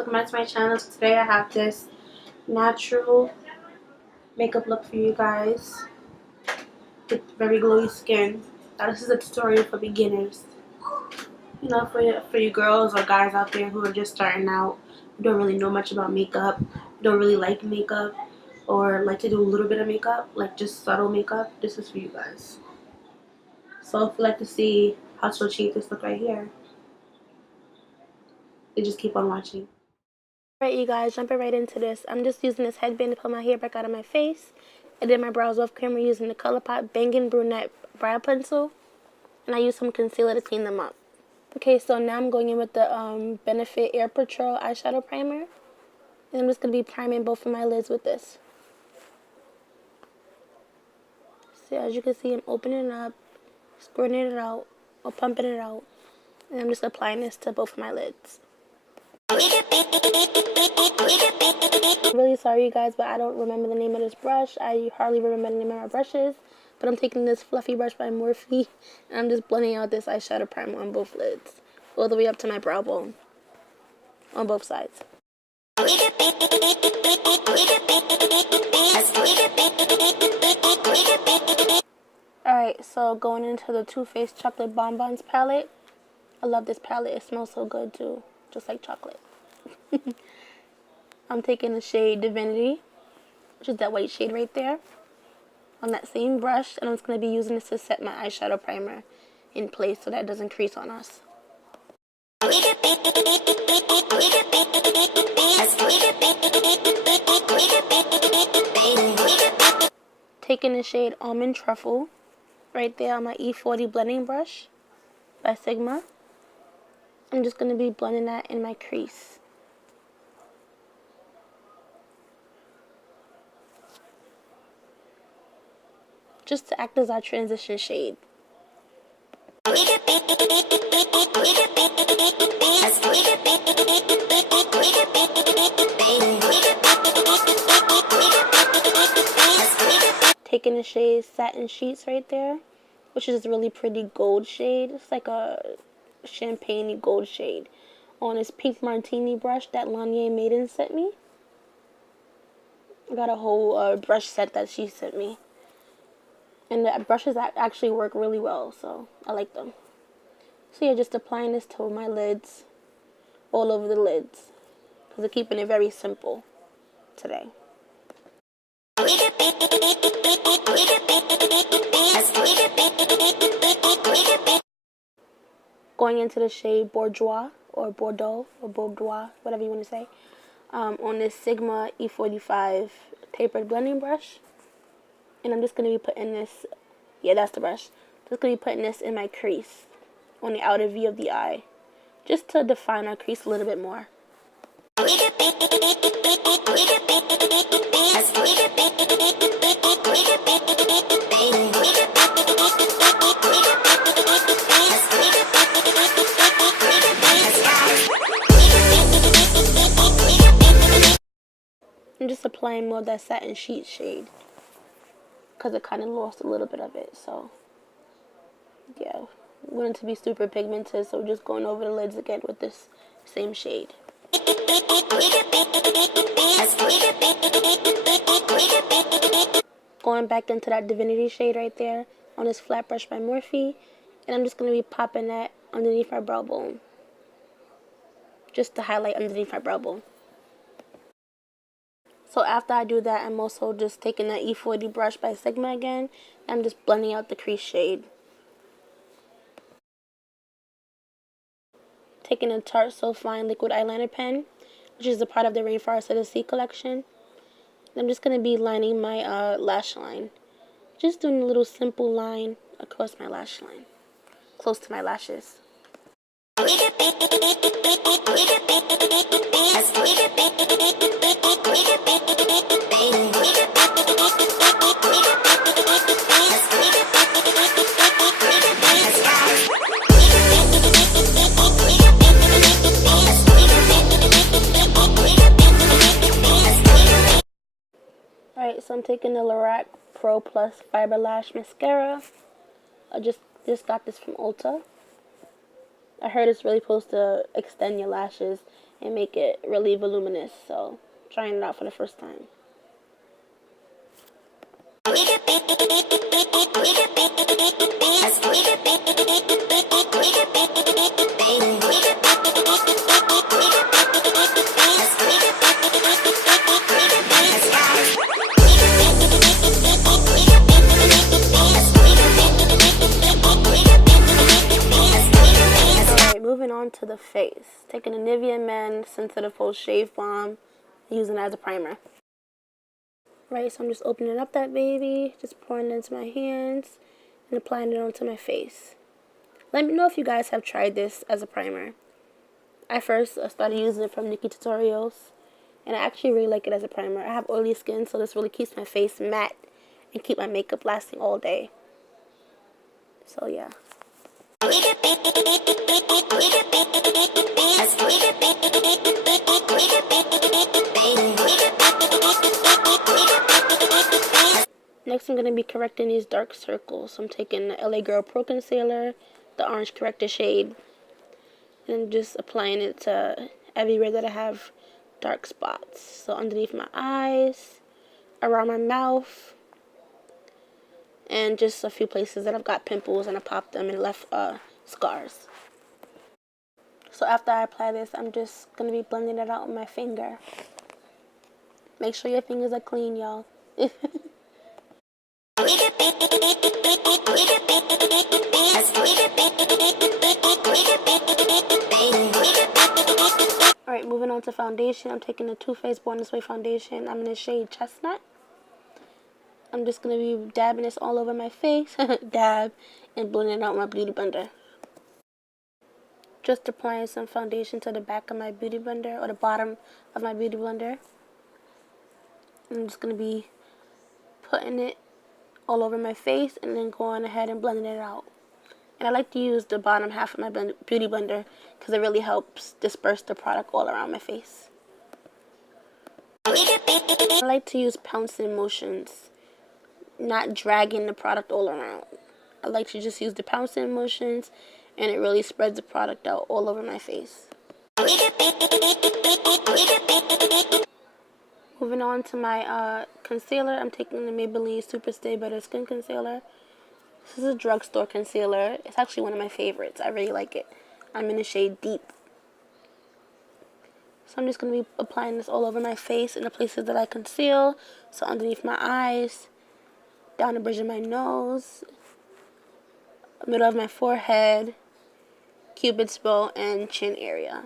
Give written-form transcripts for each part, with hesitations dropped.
Welcome back to my channel. So today I have this natural makeup look for you guys with very glowy skin. Now this is a tutorial for beginners, you know, for you girls or guys out there who are just starting out, who don't really know much about makeup, don't really like makeup, or like to do a little bit of makeup, like just subtle makeup. This is for you guys. So if you'd like to see how to achieve this look right here, you just keep on watching. Alright, you guys, jumping right into this. I'm just using this headband to put my hair back out of my face. I did my brows off camera using the Colourpop Bangin Brunette brow pencil. And I used some concealer to clean them up. Okay, so now I'm going in with the Benefit Air Patrol eyeshadow primer. And I'm just going to be priming both of my lids with this. So as you can see, I'm opening it up, squirting it out, or pumping it out. And I'm just applying this to both of my lids. I'm really sorry, you guys, but I don't remember the name of this brush. I hardly remember the name of my brushes. But I'm taking this fluffy brush by Morphe, and I'm just blending out this eyeshadow primer on both lids, all the way up to my brow bone, on both sides. Alright, so going into the Too Faced Chocolate Bonbons palette. I love this palette. It smells so good, too. Just like chocolate. I'm taking the shade Divinity, which is that white shade right there, on that same brush, and I'm just going to be using this to set my eyeshadow primer in place so that it doesn't crease on us. Taking the shade Almond Truffle right there on my E40 blending brush by Sigma. I'm just going to be blending that in my crease. Just to act as our transition shade. Taking the shade Satin Sheets right there, which is a really pretty gold shade. It's like a champagne gold shade on this pink martini brush that Lanier Maiden sent me. I got a whole brush set that she sent me, and the brushes actually work really well, so I like them. So yeah, just applying this to my lids, all over the lids, because I'm keeping it very simple today. Going into the shade Bourgeois, or Bordeaux, or Boudoir, whatever you want to say, on this Sigma E45 tapered blending brush. And I'm just going to be putting this, yeah, that's the brush. Just going to be putting this in my crease, on the outer V of the eye, just to define our crease a little bit more. I'm just applying more of that Satin Sheet shade, because it kind of lost a little bit of it, so yeah, we want it to be super pigmented, so we're just going over the lids again with this same shade. Going back into that Divinity shade right there on this flat brush by Morphe, and I'm just going to be popping that underneath my brow bone, just to highlight underneath my brow bone. So after I do that, I'm also just taking that E40 brush by Sigma again, and I'm just blending out the crease shade. Taking a Tarte So Fine liquid eyeliner pen, which is a part of the Rainforest of the Sea collection. I'm just going to be lining my lash line. Just doing a little simple line across my lash line, close to my lashes. Alright, so I'm taking the Lorac Pro Plus Fiber Lash Mascara. I just got this from Ulta. I heard it's really supposed to extend your lashes and make it really voluminous, so trying it out for the first time. Moving on to the face. Taking a Nivea Men Sensitive Post Shave Balm, using it as a primer. Right, so I'm just opening up that baby, just pouring it into my hands, and applying it onto my face. Let me know if you guys have tried this as a primer. I first started using it from Nikki Tutorials, and I actually really like it as a primer. I have oily skin, so this really keeps my face matte and keep my makeup lasting all day. So yeah. Next, I'm going to be correcting these dark circles. So I'm taking the LA Girl Pro Concealer, the Orange Corrector shade, and just applying it to everywhere that I have dark spots. So underneath my eyes, around my mouth, and just a few places that I've got pimples and I popped them and left scars. So after I apply this, I'm just going to be blending it out with my finger. Make sure your fingers are clean, y'all. Alright, moving on to foundation. I'm taking the Too Faced Born This Way foundation. I'm in the shade Chestnut. I'm just going to be dabbing this all over my face. Dab. And blending it out with my beauty blender. Just applying some foundation to the back of my beauty blender, or the bottom of my beauty blender. I'm just going to be putting it all over my face and then going ahead and blending it out. And I like to use the bottom half of my beauty blender because it really helps disperse the product all around my face. I like to use pouncing motions, not dragging the product all around. I like to just use the pouncing motions, and it really spreads the product out all over my face. Moving on to my concealer, I'm taking the Maybelline SuperStay Better Skin Concealer. This is a drugstore concealer. It's actually one of my favorites. I really like it. I'm in the shade Deep. So I'm just going to be applying this all over my face in the places that I conceal. So underneath my eyes, down the bridge of my nose, middle of my forehead, Cupid's bow, and chin area.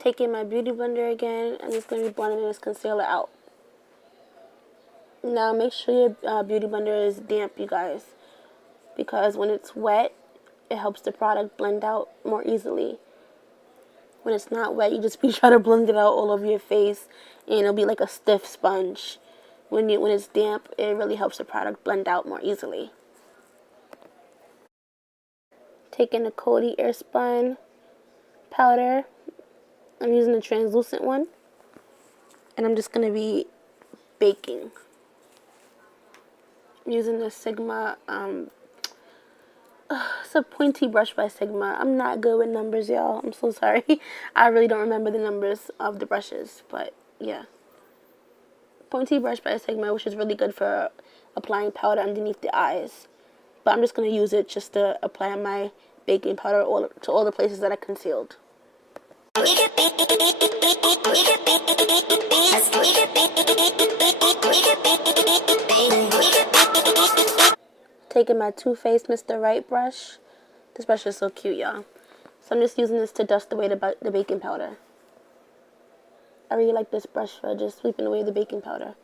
Taking my beauty blender again, I'm just going to be blending this concealer out. Now make sure your beauty blender is damp, you guys, because when it's wet, it helps the product blend out more easily. When it's not wet, you just be trying to blend it out all over your face, and it'll be like a stiff sponge. When it's damp, it really helps the product blend out more easily. Taking the Cody Airspun powder. I'm using the translucent one, and I'm just going to be baking. I'm using the Sigma, it's a pointy brush by Sigma. I'm not good with numbers, y'all. I'm so sorry. I really don't remember the numbers of the brushes, but yeah. Pointy brush by Sigma, which is really good for applying powder underneath the eyes. But I'm just going to use it just to apply my baking powder to all the places that I concealed. Taking my Too Faced Mr. Right brush. This brush is so cute, y'all. So I'm just using this to dust away the baking powder. I really like this brush for just sweeping away the baking powder.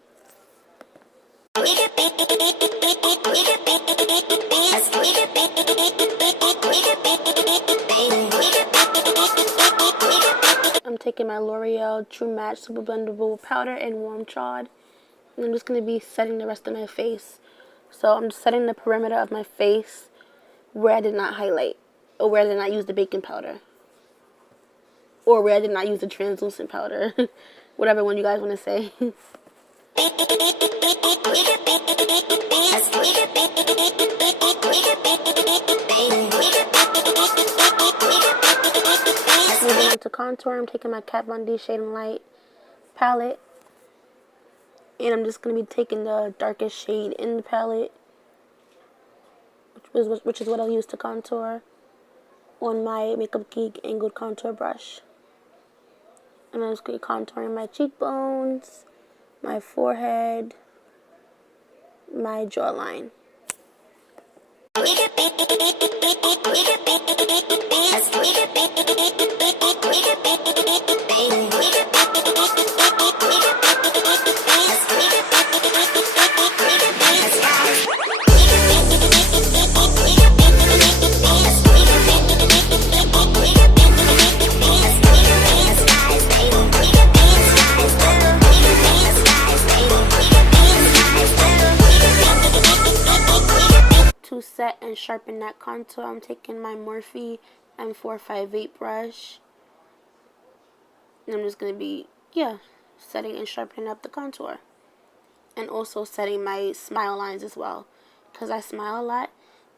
I'm taking my L'Oreal True Match Super Blendable Powder in Warm Trod. And I'm just going to be setting the rest of my face So I'm just setting the perimeter of my face where I did not highlight, or where I did not use the baking powder, or where I did not use the translucent powder. Whatever one you guys want to say. Moving on to contour, I'm taking my Kat Von D Shade and Light palette, and I'm just going to be taking the darkest shade in the palette, which is what I'll use to contour, on my Makeup Geek angled contour brush. And I'm just going to be contouring my cheekbones, my forehead, my jawline. To set and sharpen that contour, I'm taking my Morphe M458 brush, and I'm just going to be, setting and sharpening up the contour, and also setting my smile lines as well, because I smile a lot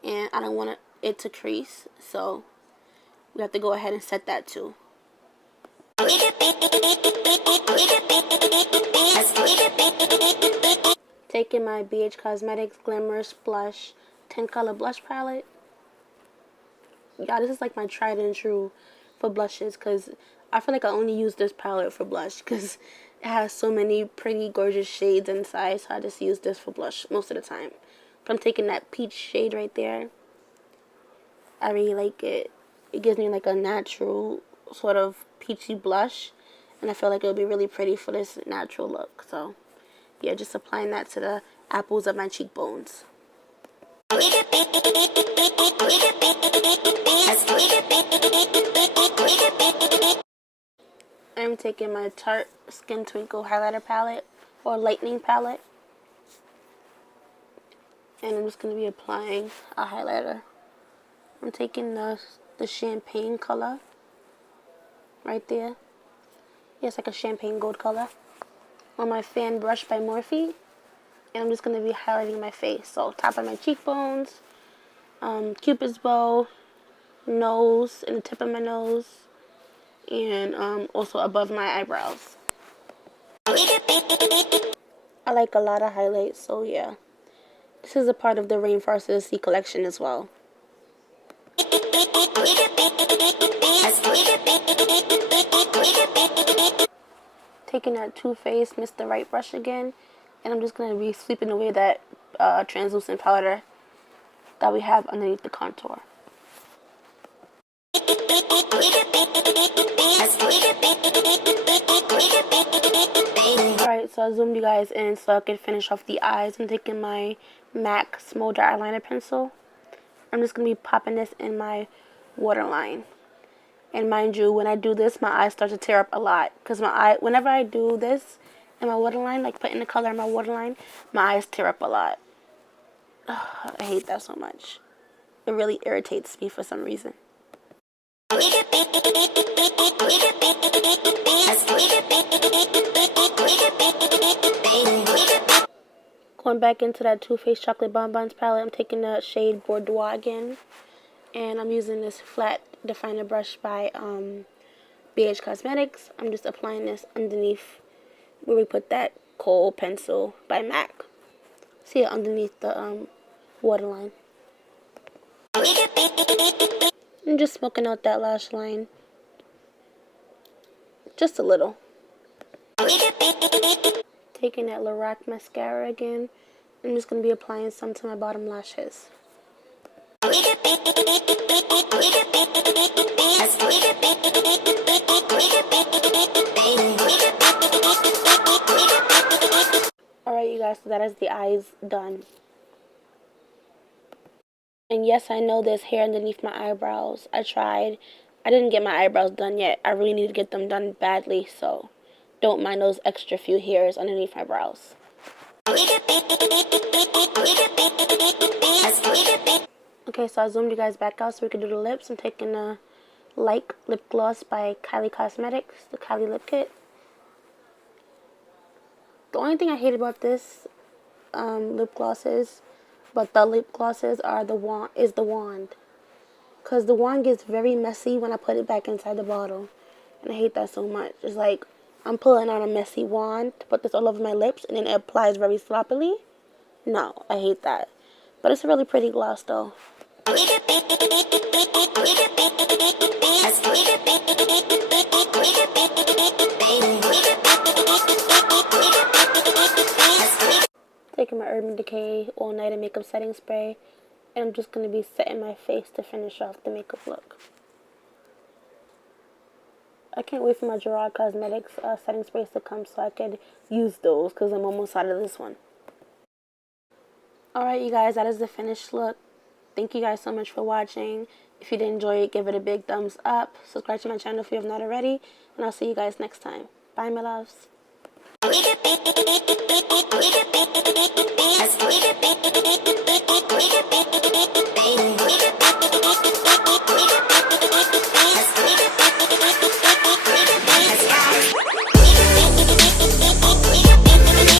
and I don't want it to crease, so we have to go ahead and set that too. Taking my BH Cosmetics Glamorous Blush 10 color blush palette. Y'all, this is like my tried and true for blushes, because I feel like I only use this palette for blush because it has so many pretty gorgeous shades inside, so I just use this for blush most of the time. But I'm taking that peach shade right there. I really like it. It gives me like a natural sort of peachy blush, and I feel like it'll be really pretty for this natural look. So yeah, just applying that to the apples of my cheekbones. I'm taking my Tarte Skin Twinkle highlighter palette, or lightening palette, and I'm just going to be applying a highlighter. I'm taking the champagne color right there. Yeah, it's like a champagne gold color on my fan brush by Morphe. And I'm just going to be highlighting my face. So top of my cheekbones, Cupid's bow, nose, and the tip of my nose, and also above my eyebrows. I like a lot of highlights, so yeah. This is a part of the Rainforest of the Sea collection as well. Taking that Too Faced Mr. Right brush again, and I'm just going to be sweeping away that translucent powder that we have underneath the contour. Alright, so I zoomed you guys in so I could finish off the eyes. I'm taking my MAC Smolder Eyeliner Pencil. I'm just going to be popping this in my waterline. And mind you, when I do this, my eyes start to tear up a lot. Because whenever I do this in my waterline, like putting the color in my waterline, my eyes tear up a lot. Ugh, I hate that so much. It really irritates me for some reason. Going back into that Too Faced Chocolate Bonbons palette, I'm taking the shade Bordeaux again. And I'm using this flat definer brush by BH Cosmetics. I'm just applying this underneath where we put that kohl pencil by MAC. See it underneath the waterline. I'm just smoking out that lash line. Just a little. Taking that Lorac mascara again. I'm just going to be applying some to my bottom lashes. Alright you guys, so that is the eyes done. And yes, I know there's hair underneath my eyebrows. I tried. I didn't get my eyebrows done yet. I really need to get them done badly, so don't mind those extra few hairs underneath my brows. Okay, so I zoomed you guys back out so we can do the lips. I'm taking a light lip gloss by Kylie Cosmetics, the Kylie lip kit. The only thing I hate about this lip glosses, but the lip glosses are the wand. Because the wand gets very messy when I put it back inside the bottle. And I hate that so much. It's like I'm pulling out a messy wand to put this all over my lips and then it applies very sloppily. No, I hate that. But it's a really pretty gloss though. Taking my Urban Decay All Night Makeup Setting Spray. And I'm just going to be setting my face to finish off the makeup look. I can't wait for my Gerard Cosmetics setting sprays to come so I could use those because I'm almost out of this one. Alright you guys, that is the finished look. Thank you guys so much for watching. If you did enjoy it, give it a big thumbs up. Subscribe to my channel if you have not already. And I'll see you guys next time. Bye my loves.